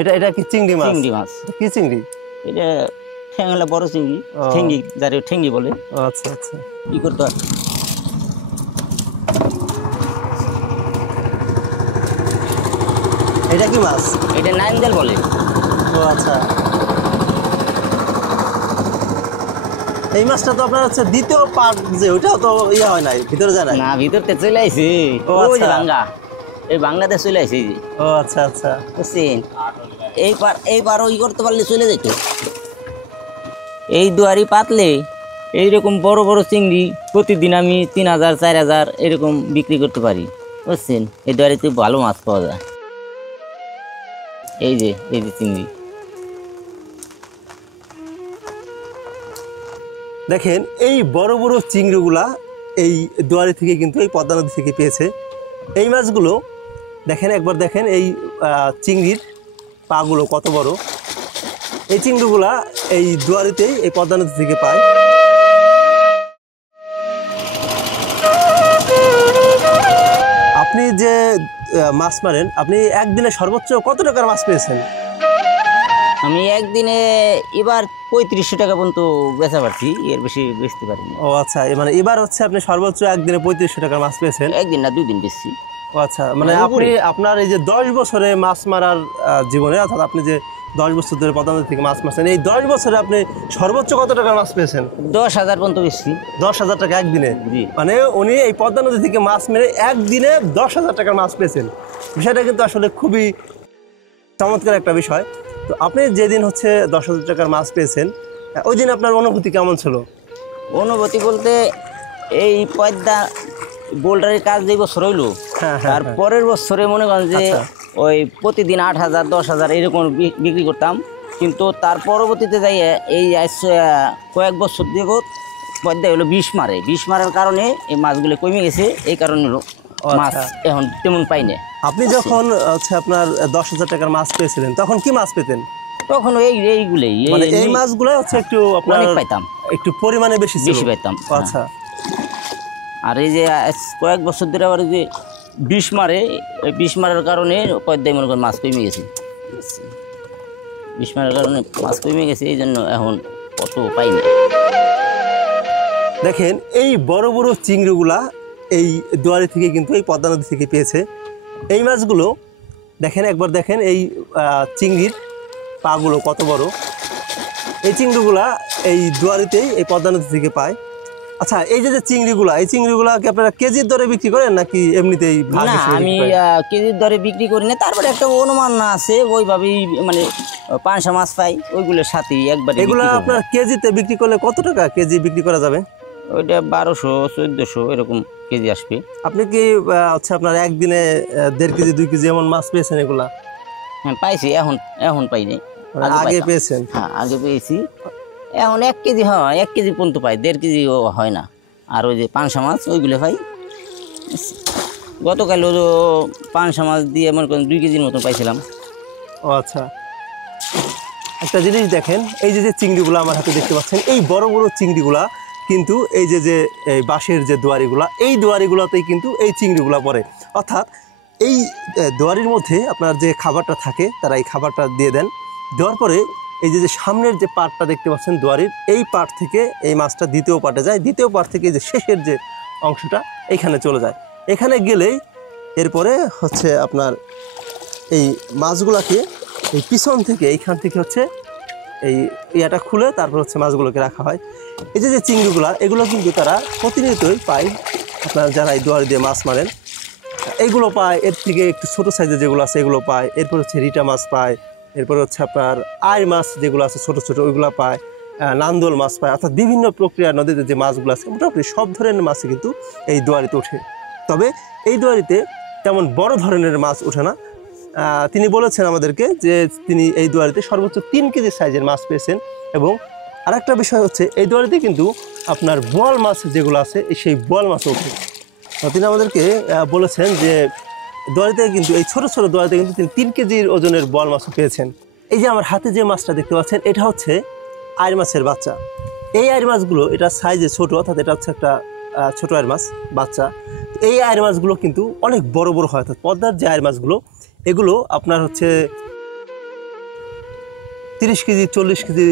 এটা এটা কি চিংড়ি মাছ? চিংড়ি মাছ। কি চিংড়ি এটা? ঠ্যাংলা বড় চিংড়ি, ঠেঙ্গি যারে ঠেঙ্গি বলে। আচ্ছা আচ্ছা। কি করতে হয়? এটা কি মাছ? এটা নাইনদেল বলে। ও আচ্ছা। এই মাছটা তো আপনার হচ্ছে দ্বিতীয় পার্ট, যে ওইটাও তো ইয়ে হয় নাই, ভিতরে যায় না, ভিতরতে চলে আইছে। ওই যে বাংলা, এই বাংলাদেশ চলে আইছে। ও আচ্ছা আচ্ছা, বুঝছেন? এইবার ওই করতে পারলে চলে যেত। এই দুয়ারি পাতলে এইরকম বড় বড় চিংড়ি প্রতিদিন আমি 3000 4000 এরকম বিক্রি করতে পারি। বুঝছেন? এই দুয়ারিতে ভালো মাছ পাওয়া যায়। এই যে চিংড়ি দেখেন, এই বড় বড় চিংড়িগুলা এই দুয়ারি থেকে কিন্তু এই পদ্মা নদী থেকে পেয়েছে। এই মাছগুলো দেখেন, একবার দেখেন এই চিংড়ির পাগুলো কত বড়। এই চিংড়িগুলা এই দুয়ারিতেই এই পদ্মা নদী থেকে পায়। আপনি যে মাছ মারেন, আপনি একদিনে সর্বোচ্চ কত টাকার মাছ পেয়েছেন? আমি একদিনে এবার 3500 টাকা পর্যন্ত বেচা পারছি, এর বেশি বেচতে পারিনি। ও আচ্ছা, মানে এবার হচ্ছে আপনি সর্বোচ্চ একদিনে 3500 টাকার মাছ পেয়েছেন? একদিন না, 2 দিন বেচছি। ও আচ্ছা, মানে আপনি আপনার এই যে 10 বছরে মাছ মারার জীবনে, অর্থাৎ আপনি যে 10 বছর ধরে পদ্মা নদী থেকে মাছ মারছেন, এই 10 বছরে আপনি সর্বোচ্চ কত টাকার মাছ পেয়েছেন? 10,000 পর্যন্ত বেচছি। 10,000 টাকা একদিনে? মানে উনি এই পদ্মা নদী থেকে মাছ মেরে একদিনে 10,000 টাকার মাছ পেয়েছেন। বিষয়টা কিন্তু আসলে খুবই চমৎকার একটা বিষয়। তো আপনি যেদিন হচ্ছে 10,000 টাকার মাছ পেয়েছেন, ওই দিন আপনার অনুভূতি কেমন ছিল? অনুভূতি বলতে, এই পদ্মা বোল্ডারের কাজ যে বছর হইলো, তার পরের বছরে মনে করেন যে ওই প্রতিদিন 8,000 10,000 এরকম বিক্রি করতাম। কিন্তু তার পরবর্তীতে যাই এই কয়েক বছর দিয়ে পদ্মা হলো বিষ মারার কারণে এই মাছগুলো কমে গেছে। এই কারণে হলো মাছ এখন তেমন পাই না। আপনি যখন হচ্ছে আপনার 10,000 টাকার মাছ পেয়েছিলেন, তখন কি মাছ পেতেন? তখন এইগুলোই, মানে এই মাছগুলো হচ্ছে একটু আপনার পাইতাম, একটু পরিমাণে বেশি পাইতাম। আচ্ছা। আর এই যে কয়েক বছর ধরে আবার যে বিষ মারার কারণে পদ্মায় মনে করেন মাছ কমে গেছে। বিষ মারার কারণে মাছ কমে গেছে, এই জন্য এখন অত পাই না। দেখেন, এই বড় বড় চিংড়িগুলা এই দুয়ারি থেকে কিন্তু এই পদ্মা নদী থেকে পেয়েছে। এই মাছগুলো দেখেন, একবার দেখেন এই চিংড়ির পাগুলো কত বড়। এই চিংড়িগুলা এই দুয়ারিতেই এই পদ্মা নদী থেকে পায়। আচ্ছা, এই যে চিংড়িগুলা, এই চিংড়িগুলা কি আপনারা কেজির দরে বিক্রি করেন নাকি এমনিতেই? না, আমি কেজির দরে বিক্রি করি না। তারপরে একটা অনুমান আছে, ওইভাবেই মানে পাঁচশো মাছ পাই, ওইগুলোর সাথে একবার। এগুলো আপনার কেজিতে বিক্রি করলে কত টাকা কেজি বিক্রি করা যাবে? ওইটা 1200 1400 এরকম কেজি আসবে। আপনি কি হচ্ছে আপনার একদিনে 1.5 কেজি 2 কেজি এমন মাছ পেয়েছেন এগুলা? হ্যাঁ, পাইছি। এখন পাইনি, আগে পেয়েছেন? হ্যাঁ, আগে পেয়েছি। এখন 1 কেজি, হ্যাঁ 1 কেজি পর্যন্ত পাই, 1.5 কেজিও হয় না। আর ওই যে পাঁচশো মাছ ওইগুলো পাই। গতকাল পাঁচশো মাছ দিয়ে মনে করেন 2 কেজির মতন পাইছিলাম। ও আচ্ছা। একটা জিনিস দেখেন, এই যে চিংড়িগুলো আমার হাতে দেখতে পাচ্ছেন, এই বড় বড় চিংড়িগুলা কিন্তু এই যে এই বাঁশের যে দুয়ারিগুলা, এই দুয়ারিগুলোতেই কিন্তু এই চিংড়িগুলা পড়ে। অর্থাৎ এই দুয়ারির মধ্যে আপনার যে খাবারটা থাকে, তারা এই খাবারটা দিয়ে দেন। দেওয়ার পরে এই যে সামনের যে পার্টটা দেখতে পাচ্ছেন দুয়ারির, এই পার্ট থেকে এই মাছটা দ্বিতীয় পার্টে যায়, দ্বিতীয় পার্ট থেকে এই যে শেষের যে অংশটা এইখানে চলে যায়। এখানে গেলেই এরপরে হচ্ছে আপনার এই মাছগুলাকে এই পিছন থেকে, এইখান থেকে হচ্ছে এই ইয়াটা খুলে তারপর হচ্ছে মাছগুলোকে রাখা হয়। এই যে চিংড়িগুলা, এগুলো কিন্তু তারা প্রতিনিয়তই পায়। আপনার যারা এই দুয়ারি দিয়ে মাছ মারেন, এইগুলো পায়। এর থেকে একটু ছোটো সাইজের যেগুলো আছে এগুলো পায়। এরপর হচ্ছে রিটা মাছ পায়। এরপর হচ্ছে আপনার আইর মাছ যেগুলো আছে ছোটো ছোটো, ওইগুলো পায়। নান্দল মাছ পায়। অর্থাৎ বিভিন্ন প্রক্রিয়া নদীতে যে মাছগুলো আছে, মোটামুটি সব ধরনের মাছই কিন্তু এই দুয়ারিতে ওঠে। তবে এই দুয়ারিতে তেমন বড় ধরনের মাছ ওঠে না। তিনি বলেছেন আমাদেরকে যে তিনি এই দুয়ারিতে সর্বোচ্চ 3 কেজি সাইজের মাছ পেয়েছেন। এবং আরেকটা বিষয় হচ্ছে, এই দুয়ারিতে কিন্তু আপনার বোয়াল মাছ যেগুলো আছে, সেই বোয়াল মাছ ওঠে। তিনি আমাদেরকে বলেছেন যে দুয়ারিতে কিন্তু এই ছোটো ছোটো দুয়ারিতে কিন্তু তিনি 3 কেজির ওজনের বোয়াল মাছও পেয়েছেন। এই যে আমার হাতে যে মাছটা দেখতে পাচ্ছেন, এটা হচ্ছে আইর মাছের বাচ্চা। এই আইর মাছগুলো, এটা সাইজে ছোট, অর্থাৎ এটা হচ্ছে একটা ছোটো আইর মাছ বাচ্চা। এই আইর মাছগুলো কিন্তু অনেক বড় বড় হয়। অর্থাৎ পদ্মার যে আইর মাছগুলো, এগুলো আপনার হচ্ছে 30 কেজি 40 কেজি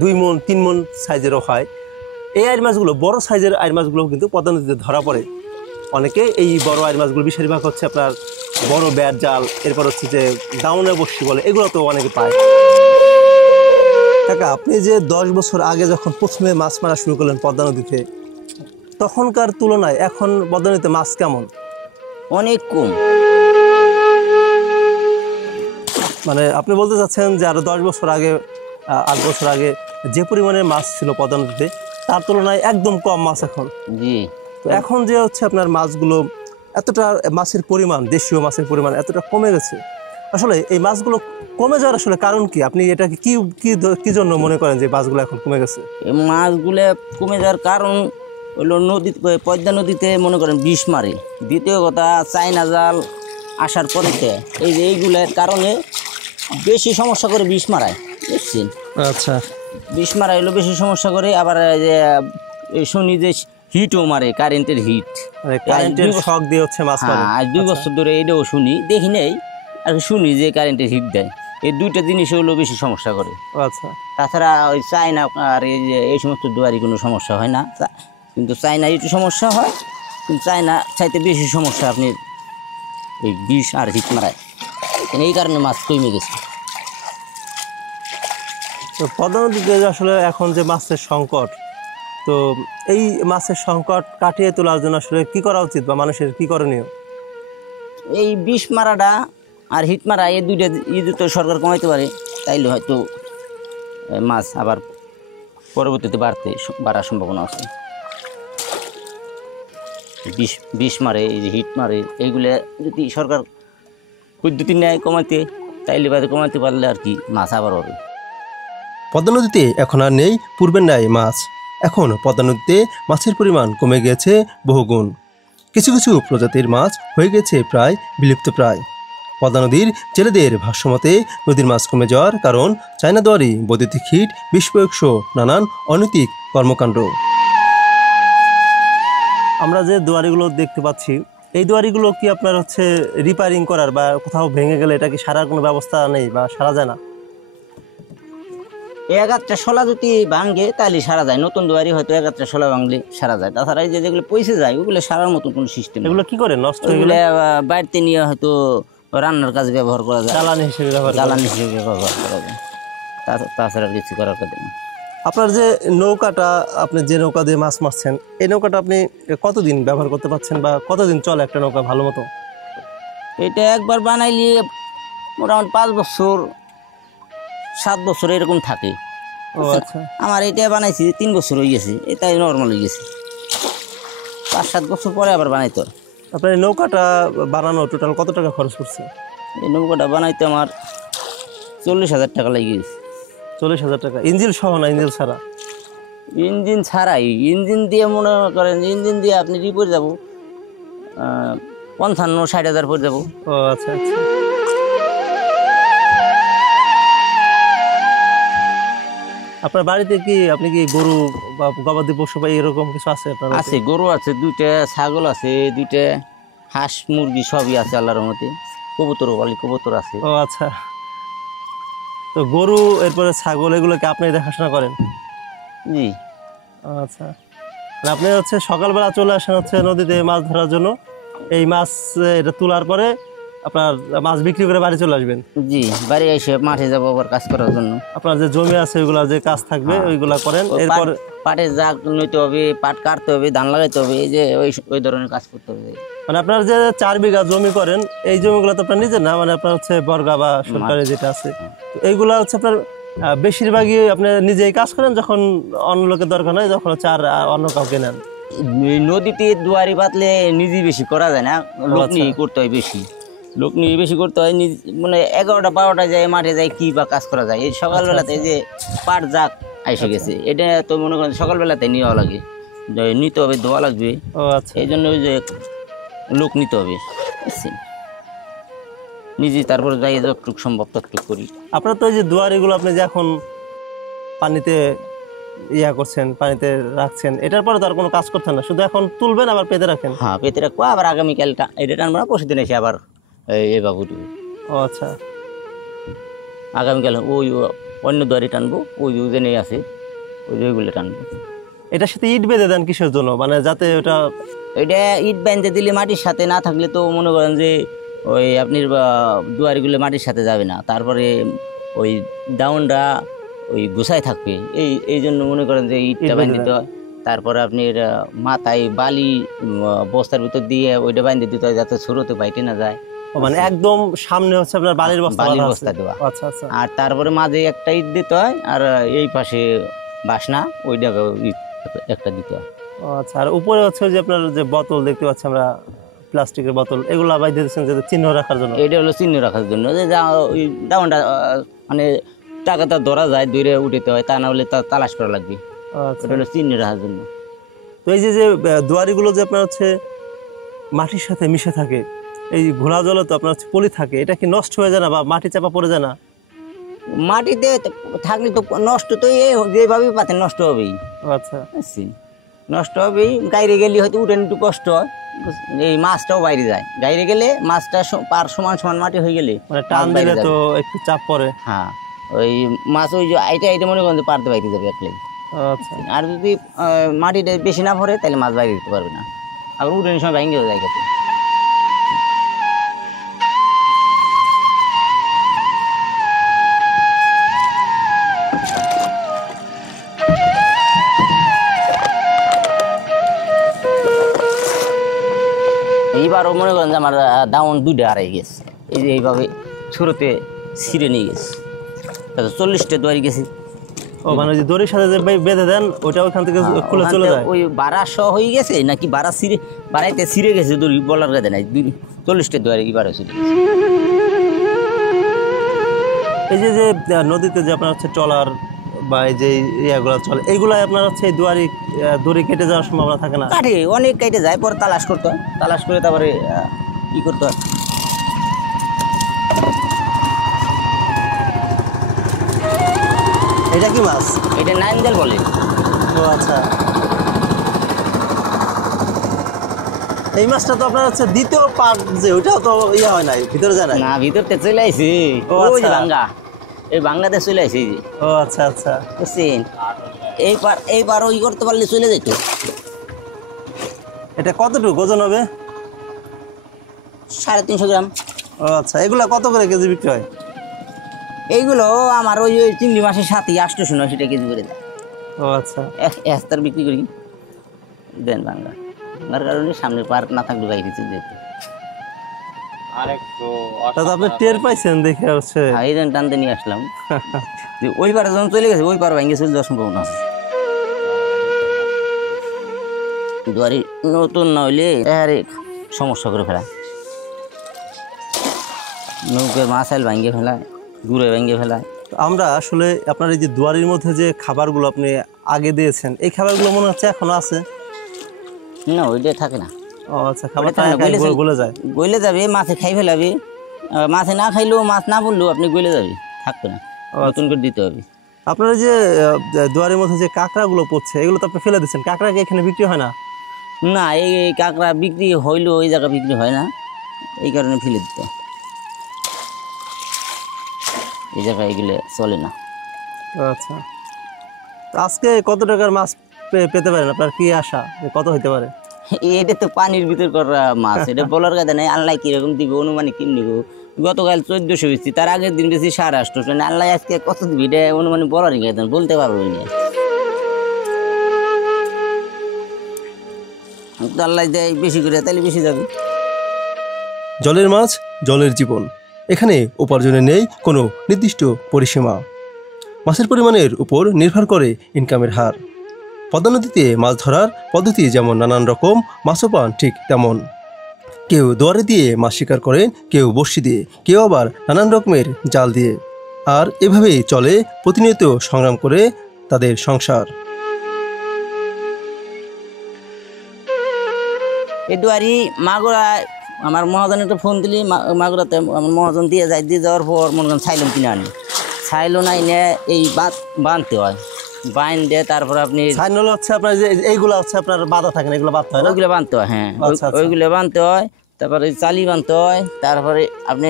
2 মণ 3 মণ সাইজেরও হয়। এই আইর মাছগুলো বড় সাইজের আইর মাছগুলো কিন্তু পদ্মা নদীতে ধরা পড়ে। অনেকে এই বড় আইর মাছগুলো বেশিরভাগ হচ্ছে আপনার বড় ব্যাট জাল, এরপর হচ্ছে যে দাউনে বসি বলে, এগুলো তো অনেকে পায়। কাকা, আপনি যে 10 বছর আগে যখন প্রথমে মাছ মারা শুরু করলেন পদ্মা নদীতে, তখনকার তুলনায় এখন পদ্মা নদীতে মাছ কেমন? অনেক কম। মানে আপনি বলতে চাচ্ছেন যে আরো 10 বছর আগে 8 বছর আগে যে পরিমাণে মাছ ছিল পদ্মা নদীতে, তার তুলনায় একদম কম মাছ এখন। জি। তো এখন যে হচ্ছে আপনার মাছগুলো এতটা, মাছের পরিমাণ, দেশীয় মাছের পরিমাণ এতটা কমে গেছে, আসলে এই মাছগুলো কমে যাওয়ার আসলে কারণ কি? আপনি এটাকে কি কি কি জন্য মনে করেন যে মাছগুলো এখন কমে গেছে? এই মাছগুলো কমে যাওয়ার কারণ হলো পদ্মা নদীতে মনে করেন বিষ মারে। দ্বিতীয় কথা, চাইনা জাল আসার পরেতে এই যে এইগুলোর কারণে বেশি সমস্যা করে বিষ মারায়, বুঝছেন? আচ্ছা। বিষ মারাই হলো বেশি সমস্যা করে। আবার এই যে শুনি যে হিটও মারে, কারেন্টের হিট, কারেন্টের শক দিয়ে হচ্ছে মাছ মারে। আজ 2 বছর ধরে এটাও শুনি, দেখি নেই আর শুনি যে কারেন্টের হিট দেয়। এই দুইটা জিনিস হলো বেশি সমস্যা করে। আচ্ছা। তাছাড়া ওই চায়না আর এই যে এই সমস্ত দুয়ারি কোনো সমস্যা হয় না, কিন্তু চায়না একটু সমস্যা হয়, কিন্তু চায়না চাইতে বেশি সমস্যা আপনি এই বিষ আর হিট মারায়, এই কারণে মাছ কমে গেছে। তো পদ্মা নদীতে আসলে এখন যে মাছের সংকট, তো এই মাছের সংকট কাটিয়ে তোলার জন্য আসলে কি করা উচিত বা মানুষের কি করণীয়? এই বিষ মারাটা আর হিট মারা এই দুইটা তো সরকার কমাইতে পারে, তাইলে হয়তো মাছ আবার পরবর্তীতে বাড়ার সম্ভাবনা আছে। বিষ মারে, এই যে হিট মারে, এইগুলো যদি সরকার পদ্ধতি নেয় কমাইতে, তাইলে বাদে কমাইতে পারলে আর কি মাছ আবার হবে। পদ্মা নদীতে এখন আর নেই পূর্বের ন্যায় মাছ। এখন পদ্মা নদীতে মাছের পরিমাণ কমে গিয়েছে বহুগুণ। কিছু কিছু প্রজাতির মাছ হয়ে গেছে প্রায় বিলুপ্ত প্রায়। পদ্মা নদীর জেলেদের ভাষ্যমতে নদীর মাছ কমে যাওয়ার কারণ চায়না দুয়ারি, বৈদ্যুতিক হিট, বিষ প্রয়োগ সহ নানান অনৈতিক কর্মকাণ্ড। আমরা যে দুয়ারিগুলো দেখতে পাচ্ছি, এই দুয়ারিগুলো কি আপনার হচ্ছে রিপেয়ারিং করার বা কোথাও ভেঙে গেলে এটা কি সারার কোনো ব্যবস্থা নেই বা সারা যায় না? এগারটা শোলা যদি ভাঙে তাহলে সারা যায়, নতুন দুয়ারি হয়তো এগারটা শোলা ভাঙলে সারা যায়। তাছাড়া এই যেগুলো পয়সা যায় ওগুলো সারার মতন কোনো সিস্টেম। এগুলো কি করে নষ্ট হয়ে ওগুলো গেলে? বাড়িতে নিয়ে হয়তো রান্নার কাজে ব্যবহার করা যায়, জ্বালানি হিসেবে ব্যবহার করা যায়। তাছাড়া কিছু করার কথা নেই। আপনার যে নৌকাটা, আপনি যে নৌকা দিয়ে মাছ মারছেন, এই নৌকাটা আপনি কতদিন ব্যবহার করতে পারছেন বা কতদিন চলে একটা নৌকা ভালো মতো? এটা একবার বানাইলে মোটামুটি 5 বছর 7 বছর এরকম থাকে। ও আচ্ছা। আমার এটা বানাইছি 3 বছর হয়ে গেছে, এটাই নর্মাল হয়ে গেছে। 5-7 বছর পরে আবার বানাইতে হয়। আপনার এই নৌকাটা বানানো টোটাল কত টাকা খরচ করছে? এই নৌকাটা বানাইতে আমার 40,000 টাকা লেগে গেছে। 40,000 টাকা? ইঞ্জিন সহ না ইঞ্জিন ছাড়া? ইঞ্জিন ছাড়াই। ইঞ্জিন দিয়ে মনে করেন, ইঞ্জিন দিয়ে আপনি রিপোর্ট যাব 55-60 হাজার পর যাব। ও আচ্ছা আচ্ছা। আপনার বাড়িতে কি আপনি কি গরু বা গবাদি পশু বা এরকম কিছু আছে আপনার? আছে, গরু আছে 2টা, ছাগল আছে 2টা, হাঁস মুরগি সবই আছে আল্লাহর রহমতে। কবুতর আছে। ও আচ্ছা। তো গরু এরপরে ছাগল এগুলোকে আপনি দেখাশোনা করেন? জি। আচ্ছা। আপনি হচ্ছে সকালবেলা চলে আসেন হচ্ছে নদীতে মাছ ধরার জন্য, এই মাছ এটা তোলার পরে আপনার মাছ বিক্রি করে বাড়ি চলে আসবেন? জি, বাড়ি এসে মাঠে যাবো আবার কাজ করার জন্য। আপনার যে জমি আছে ওইগুলা যে কাজ থাকবে ওইগুলা করেন, এরপর পাটের জাগ নিতে হবে, পাট কাটতে হবে, ধান লাগাইতে হবে, এই যে ওই ধরনের কাজ করতে হবে। মানে আপনার যে 4 বিঘা জমি করেন, এই জমিগুলো তো আপনার নিজের না, মানে আপনার হচ্ছে বর্গা বা সরকারি যেটা আছে, এইগুলা হচ্ছে আপনার বেশিরভাগই আপনি নিজেই কাজ করেন, যখন অন্য লোকের দরকার হয় তখন হচ্ছে আর অন্য কাউকে নেন? এই নদীতে দুয়ারি বাতলে নিজে বেশি করা যায় না, লোক নিয়ে করতে হয় বেশি। লোক নিয়ে বেশি করতে হয়, মানে 11টা 12টা যায় মাঠে যায় কি বা কাজ করা যায়। এই সকালবেলাতে যে পাট জাগ এসে গেছে, এটা তো মনে করেন সকালবেলাতে নেওয়া লাগে, নিতে হবে, ধোয়া লাগবে। ও আচ্ছা। এই জন্য ওই যে লোক নিতে হবে, বুঝছেন? নিজে তারপরে যাই যতটুকু সম্ভব ততটুকু করি। আপনার তো এই যে দুয়ারিগুলো আপনি যে এখন পানিতে ইয়া করছেন, পানিতে রাখছেন, এটার পরে তো আর কোনো কাজ করতেন না, শুধু এখন তুলবেন আবার পেতে রাখেন? হ্যাঁ, পেতে রাখবো, আবার আগামীকালটা এটা টানবো না, পরশুদিন এসে আবার এই বাবু। ও আচ্ছা। আগামীকাল ওই অন্য দুয়ারি টানবো, ওই যে ওজনেই আছে, ওই যে ওইগুলো টানবো। এটার সাথে ইট বেঁধে দেন কিসের জন্য, মানে যাতে ওটা এটা ইট বাইন্ধে দিলে মাটির সাথে না থাকলে তো মনে করেন যে ওই আপনার দুয়ারিগুলো মাটির সাথে যাবে না, তারপরে ওই ডাউনটা ওই গুছায় থাকবে, এই জন্য মনে করেন যে ইটটা বেঁধে বাইন্ধে দিতে হয়। তারপরে আপনার মাথায় বালি বস্তার ভিতর দিয়ে ওইটা বাইন্ধে দিতে হয় যাতে ছোটতে বাইটে না যায়। মানে একদম সামনে হচ্ছে আপনার বালির বস্তা বালির বাঁধা বস্তা আছে। দেওয়া। আচ্ছা আচ্ছা আর তারপরে মাঝে একটা ইট দিতে হয়, আর এই পাশে বাসনা ওই জায়গায় ইট একটা দিতে হয়। আচ্ছা। আর উপরে হচ্ছে যে আপনার যে বোতল দেখতে পাচ্ছি আমরা, প্লাস্টিকের বোতল, এগুলা বাইরে দিয়েছেন যাতে চিহ্ন রাখার জন্য। এটা হলো চিহ্ন রাখার জন্য, যে ওই ডাউনটা মানে টাকাটা ধরা যায়, দূরে উঠাতে হয়, তা না হলে তা তালাশ করা লাগবে। আচ্ছা। এটা হলো চিহ্ন রাখার জন্য। তো এই যে যে দুয়ারিগুলো যে আপনার হচ্ছে মাটির সাথে মিশে থাকে, এই ঘোলা জলে তো আপনার হচ্ছে পলি থাকে, এটা কি নষ্ট হয়ে যায় না বা মাটি চাপা পড়ে যায় না? মাটিতে থাকলে তো নষ্ট তো যেভাবেই পাতেন নষ্ট হবেই, আচ্ছা বুঝছেন? নষ্ট হবেই। গাইরে গেলে হয়তো উঠেন একটু কষ্ট হয়, এই মাছটাও বাইরে যায়। গাইরে গেলে মাছটা পার সমান সমান মাটি হয়ে গেলে মানে টান দিলে তো একটু চাপ পড়ে। হ্যাঁ, ওই মাছ ওই যে এটা মনে করেন যে পারতে বাইরে যাবে একলাই। আচ্ছা। আর যদি মাটিটা বেশি না ভরে তাহলে মাছ বাইরে দিতে পারবে না, আবার উঠেন সময় ভেঙে যায় জায়গাতে। এইবারও মনে করেন যে আমার ডাউন 2টা হারাই গেছে, এই যে এইভাবে শুরুতে ছিঁড়ে নিয়ে গেছে। 40টা দুয়ারি গেছে। ও মানে ওই যে দড়ির সাথে যে বেঁধে দেন ওটা ওখান থেকে খুলে ওখান চলে থেকে যায়। ওই বাড়া সহ হয়ে গেছে নাকি বাড়াইতে ছিঁড়ে গেছে দড়ি, বলার কাছে নাই। 40টা দুয়ারি এবারও ছিল। এই যে যে নদীতে যে আপনার হচ্ছে ট্রলার বা এই যে ইয়াগুলো চলে, এইগুলা আপনার হচ্ছে এই দড়ি কেটে যাওয়ার সম্ভাবনা থাকে না? কাটে, অনেক কেটে যায়, পরে তালাশ করতে হয়, তালাশ করে তারপরে কি করতে হয়। এটা কি মাছ? এটা নাইনজাল বলে। ও আচ্ছা। এই মাছটা তো আপনার হচ্ছে দ্বিতীয় পার্ট, যে ওইটাও তো ইয়ে হয় নাই, ভিতরে যায় নাই? না, ভিতরতে চলে আইছি। ও ওই যে আচ্ছা। ভাঙ্গা, এই বাংলাদেশ চলে আইছি। ও আচ্ছা আচ্ছা। বুঝছেন, এইবার ওই করতে পারলে চলে যেত। এটা কতটুকু ওজন হবে? 350 গ্রাম। ও আচ্ছা। এগুলা কত করে কেজি বিক্রি হয়? এইগুলো আমার ওই চিংড়ি মাছের সাথে 890 টাকা কেজি করে দেয়। ও আচ্ছা। একটার বিক্রি করি দেন বাংলা। তার কারণে সামনে পার্ক না থাকলে বাইরে চলে যেত। তা তো আপনি টের পাইছেন দেখে হচ্ছে। এই জন্য টানতে নিয়ে আসলাম যে ওই পারে যখন চলে গেছে ওই পার ভেঙে চলে যাওয়ার সম্ভাবনা আছে। দুয়ারি নতুন না হইলে আরে সমস্যা করে ফেলা, নৌকের মাছ ভেঙে ফেলায়, দূরে ভেঙে ফেলায়। আমরা আসলে আপনার এই যে দুয়ারির মধ্যে যে খাবারগুলো আপনি আগে দিয়েছেন, এই খাবারগুলো মনে হচ্ছে এখনো আছে? না, ওইটা থাকে না। ও আচ্ছা। খাবারটা গলে যায়? গলে যাবে, মাছে খাই ফেলাবে। মাছে না খাইলেও, মাছ না পড়লেও আপনি গলে যাবে, থাকবে না, নতুন করে দিতে হবে। আপনার যে দুয়ারের মধ্যে যে কাঁকড়াগুলো পড়ছে, এগুলো তো আপনি ফেলে দিচ্ছেন, কাঁকড়া কি এখানে বিক্রি হয় না? না, এই কাঁকড়া বিক্রি হইলেও ওই জায়গা বিক্রি হয় না, এই কারণে ফেলে দিতে হয়। এই জায়গায় এগুলো চলে না। আচ্ছা। তো আজকে কত টাকার মাছ পেতে পারেন? আপনার কি আশা যে কত হইতে পারে? এটা তো পানির ভিতর করা মাছ, এটা বলার কথা নাই। আল্লাহ কিরকম দিবে, অনুমানিক কিনে নিব। গতকাল 1400 বেশি, তার আগের দিন বেশি 850। আল্লাহ আজকে কত দিবি এটা অনুমানিক বলারই কথা বলতে পারবো না। আল্লাহ দেয় বেশি করে, তাহলে বেশি যাবে। জলের মাছ, জলের জীবন। এখানে উপার্জনে নেই কোনো নির্দিষ্ট পরিসীমা। মাছের পরিমাণের উপর নির্ভর করে ইনকামের হার। পদ্মা নদীতে মাছ ধরার পদ্ধতি যেমন নানান রকম, মাছও পান ঠিক তেমন। কেউ দুয়ারে দিয়ে মাছ শিকার করেন, কেউ বড়শি দিয়ে, কেউ আবার নানান রকমের জাল দিয়ে। আর এভাবেই চলে প্রতিনিয়ত সংগ্রাম করে তাদের সংসার। এই দুয়ারি মাগুরা আমার মহাজনের তো ফোন দিলি, মাগুরাতে আমার মহাজন দিয়ে যাওয়ার পর মনে করেন ছাইলন কিনে আনি। ছাইলন আইনে এই বাঁধতে হয়, বাইন্ধে তারপর আপনি ছাইলন হচ্ছে আপনার যে এইগুলো হচ্ছে আপনার বাঁধা থাকে না, এগুলো বাঁধতে হয় না? ওইগুলো বাঁধতে হয়। হ্যাঁ, আচ্ছা, আচ্ছা। ওইগুলো বাঁধতে হয়, তারপরে চালি বাঁধতে হয়, তারপরে আপনি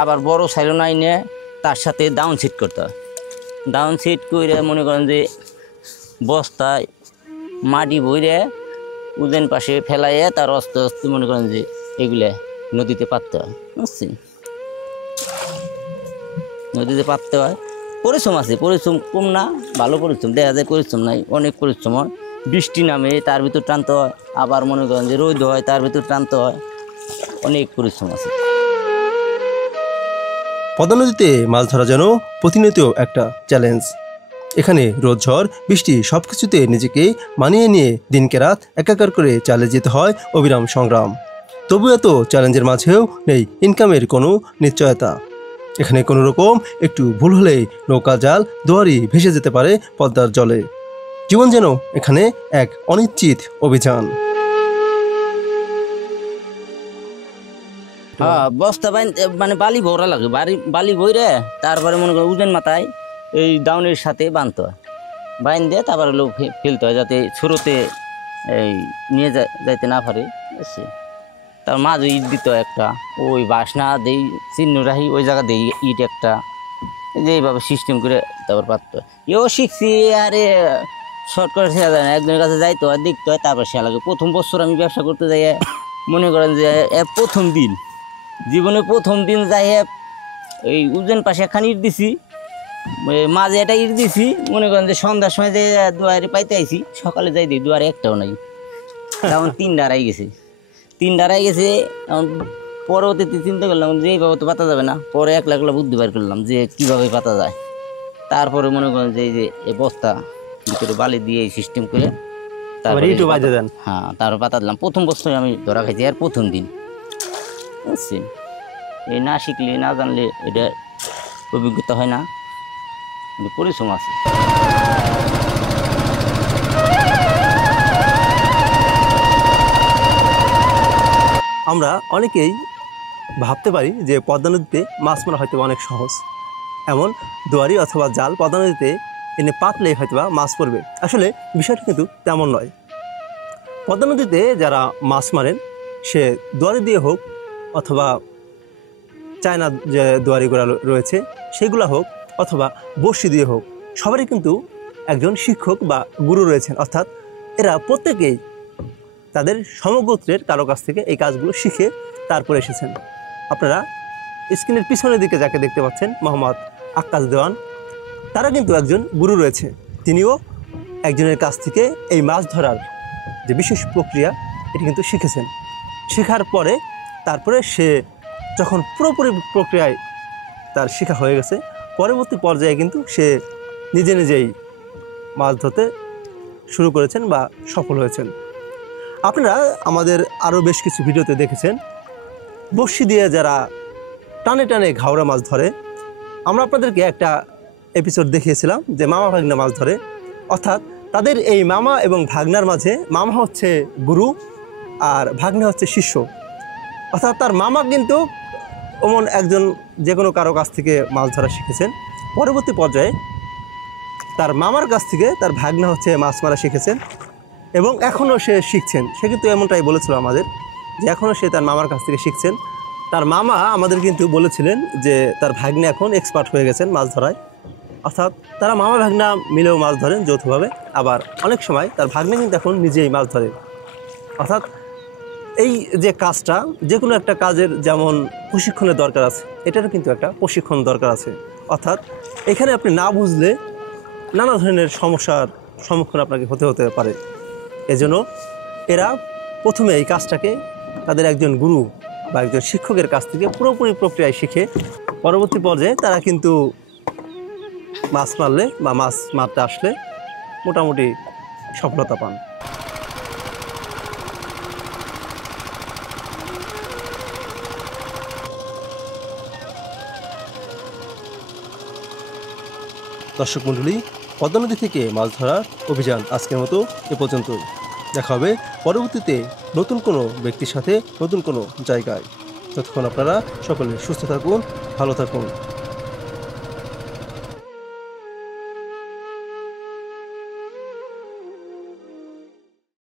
আবার বড় ছাইলন আইনে তার সাথে ডাউন সিট করতে হয়। ডাউন সেট করে মনে করেন যে বস্তায় মাটি ভরে উজেন পাশে ফেলাইয়া তার আস্তে আস্তে মনে করেন যে এগুলা নদীতে পাততে হয়, বুঝছেন? নদীতে পাততে হয়, পরিশ্রম আছে, পরিশ্রম কম না, ভালো পরিশ্রম দেখা যায়, পরিশ্রম নাই, অনেক পরিশ্রম হয়। বৃষ্টি নামে তার ভিতর টানতে হয়, আবার মনে করেন যে রোদ হয় তার ভিতর টানতে হয়, অনেক পরিশ্রম আছে। পদ্মা নদীতে মাছ ধরা যেন প্রতিনিয়ত একটা চ্যালেঞ্জ। এখানে রোদ ঝড় বৃষ্টি সব কিছুতে নিজেকে মানিয়ে নিয়ে দিনকে রাত একাকার করে চালিয়ে যেতে হয় অবিরাম সংগ্রাম। তবু এত চ্যালেঞ্জের মাঝেও নেই ইনকামের কোনো নিশ্চয়তা। এখানে কোনো রকম একটু ভুল হলেই নৌকা জাল দুয়ারি ভেসে যেতে পারে পদ্মার জলে। জীবন যেন এখানে এক অনিশ্চিত অভিযান। হ্যাঁ, বস্তা মানে বালি ভরা লাগে, বালি বইরে তারপরে মনে করেন উজেন মাথায় এই দাউনের সাথে বাঁধতে হয়, বাইন দিয়ে তারপরে লোক ফেলতে হয় যাতে ছোটোতে এই নিয়ে যাইতে না পারে, বুঝছি? তার মাঝে ইট দিত একটা, ওই বাসনা দেই চিহ্ন রাখি, ওই জায়গা দেই ইট একটা, যে এইভাবে সিস্টেম করে তারপর পারত হয়। এও শিখছি, আরে শর্টকাট শেখা যায় না, একজনের কাছে যাইতে হয়, দেখতে হয়, তারপর শেখা লাগে। প্রথম বছর আমি ব্যবসা করতে যাই, মনে করেন যে প্রথম দিন, জীবনে প্রথম দিন যাই এই উজেন পাশে একখান ইট দিছি, মাঝে একটা ইট দিছি, মনে করেন যে সন্ধ্যার সময় যে দুয়ারে পাইতে আইছি, সকালে যাই দিই দুয়ারে একটাও নাই, তখন 3 ডারাই গেছে, 3 ডারাই গেছে। এখন পরবর্তীতে চিন্তা করলাম যে এইভাবে তো পাতা যাবে না, পরে একলা একলা বুদ্ধি বার করলাম যে কীভাবে পাতা যায়। তারপরে মনে করেন যে এই যে এই বস্তা ভিতরে বালি দিয়ে এই সিস্টেম করে তারপরে হ্যাঁ তারপর পাতা দিলাম। প্রথম বছর আমি ধরা খাইছি, আর প্রথম দিন, বুঝছি? এই না শিখলে না জানলে এটা অভিজ্ঞতা হয় না, পরিশ্রম আছে। আমরা অনেকেই ভাবতে পারি যে পদ্মা নদীতে মাছ মারা হয়তো অনেক সহজ, এমন দুয়ারি অথবা জাল পদ্মা নদীতে এনে পাতলেই হয়তো মাছ পড়বে। আসলে বিষয়টা কিন্তু তেমন নয়। পদ্মা নদীতে যারা মাছ মারেন, সে দুয়ারি দিয়ে হোক অথবা চায়না যে দুয়ারিগুলো রয়েছে সেগুলো হোক অথবা বড়শি দিয়ে হোক, সবারই কিন্তু একজন শিক্ষক বা গুরু রয়েছেন। অর্থাৎ এরা প্রত্যেকেই তাদের সমগোত্রের কারো কাছ থেকে এই কাজগুলো শিখে তারপরে এসেছেন। আপনারা স্ক্রিনের পিছনের দিকে যাকে দেখতে পাচ্ছেন, মোহাম্মদ আক্কাস দেওয়ান, তারা কিন্তু একজন গুরু রয়েছে। তিনিও একজনের কাছ থেকে এই মাছ ধরার যে বিশেষ প্রক্রিয়া এটি কিন্তু শিখেছেন। শেখার পরে তারপরে সে যখন পুরোপুরি প্রক্রিয়ায় তার শেখা হয়ে গেছে, পরবর্তী পর্যায়ে কিন্তু সে নিজে নিজেই মাছ ধরতে শুরু করেছেন বা সফল হয়েছেন। আপনারা আমাদের আরও বেশ কিছু ভিডিওতে দেখেছেন বড়শি দিয়ে যারা টানে টানে ঘাওড়া মাছ ধরে। আমরা আপনাদেরকে একটা এপিসোড দেখিয়েছিলাম যে মামা ভাগনা মাছ ধরে, অর্থাৎ তাদের এই মামা এবং ভাগনার মাঝে মামা হচ্ছে গুরু আর ভাগনা হচ্ছে শিষ্য। অর্থাৎ তার মামা কিন্তু এমন একজন যে কোনো কারো কাছ থেকে মাছ ধরা শিখেছেন, পরবর্তী পর্যায়ে তার মামার কাছ থেকে তার ভাগনা হচ্ছে মাছ মারা শিখেছেন এবং এখনও সে শিখছেন। সে কিন্তু এমনটাই বলেছিল আমাদের যে এখনও সে তার মামার কাছ থেকে শিখছেন। তার মামা আমাদের কিন্তু বলেছিলেন যে তার ভাগ্নে এখন এক্সপার্ট হয়ে গেছেন মাছ ধরায়। অর্থাৎ তারা মামা ভাগনা মিলেও মাছ ধরেন যৌথভাবে, আবার অনেক সময় তার ভাগ্নে কিন্তু এখন নিজেই মাছ ধরে। অর্থাৎ এই যে কাজটা, যে কোনো একটা কাজের যেমন প্রশিক্ষণের দরকার আছে, এটারও কিন্তু একটা প্রশিক্ষণ দরকার আছে। অর্থাৎ এখানে আপনি না বুঝলে নানা ধরনের সমস্যার সম্মুখীন আপনাকে হতে পারে। এজন্য এরা প্রথমে এই কাজটাকে তাদের একজন গুরু বা একজন শিক্ষকের কাছ থেকে পুরোপুরি প্রক্রিয়ায় শিখে পরবর্তী পর্যায়ে তারা কিন্তু মাছ মারলে বা মাছ মারতে আসলে মোটামুটি সফলতা পান। দর্শক মণ্ডলী, পদ্মা নদী থেকে মাছ ধরার অভিযান আজকের মতো এ পর্যন্ত। দেখা হবে পরবর্তীতে নতুন কোনো ব্যক্তির সাথে নতুন কোনো জায়গায়। ততক্ষণ আপনারা সকলে সুস্থ থাকুন, ভালো থাকুন।